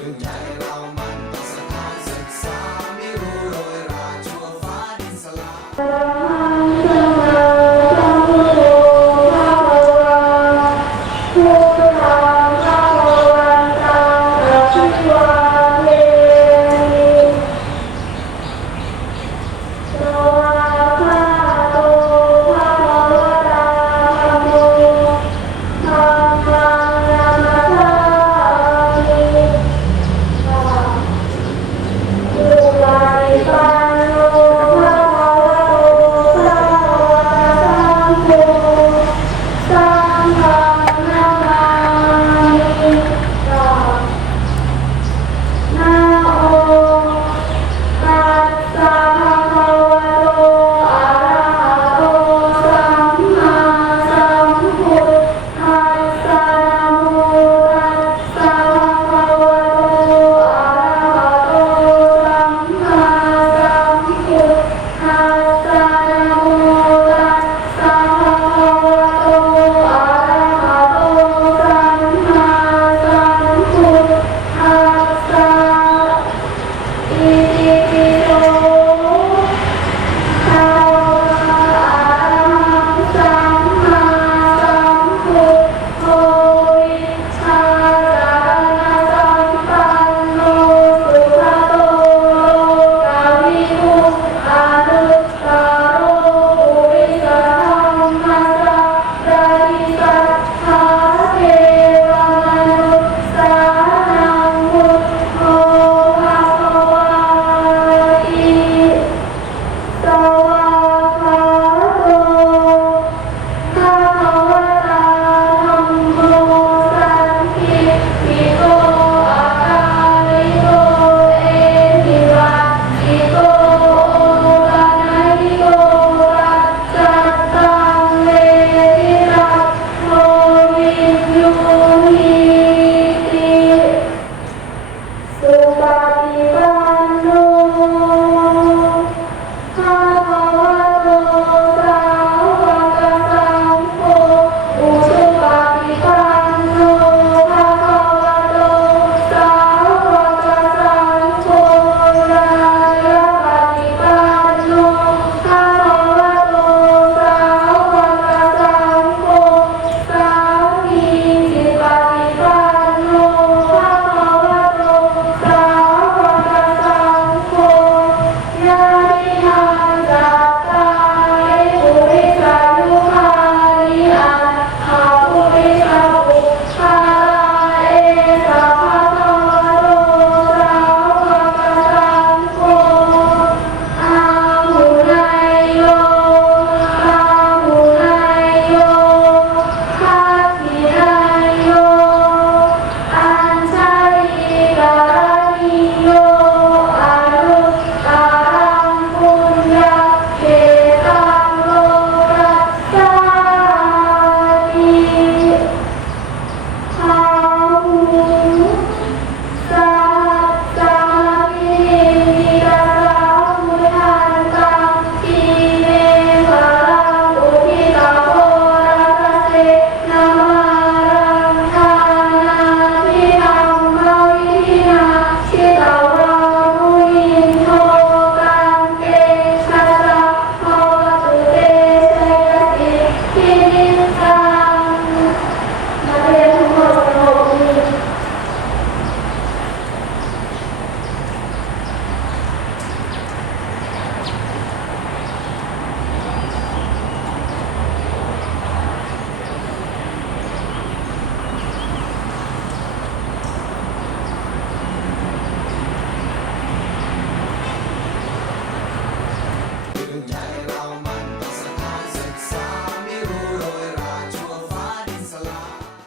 tonight. tonight.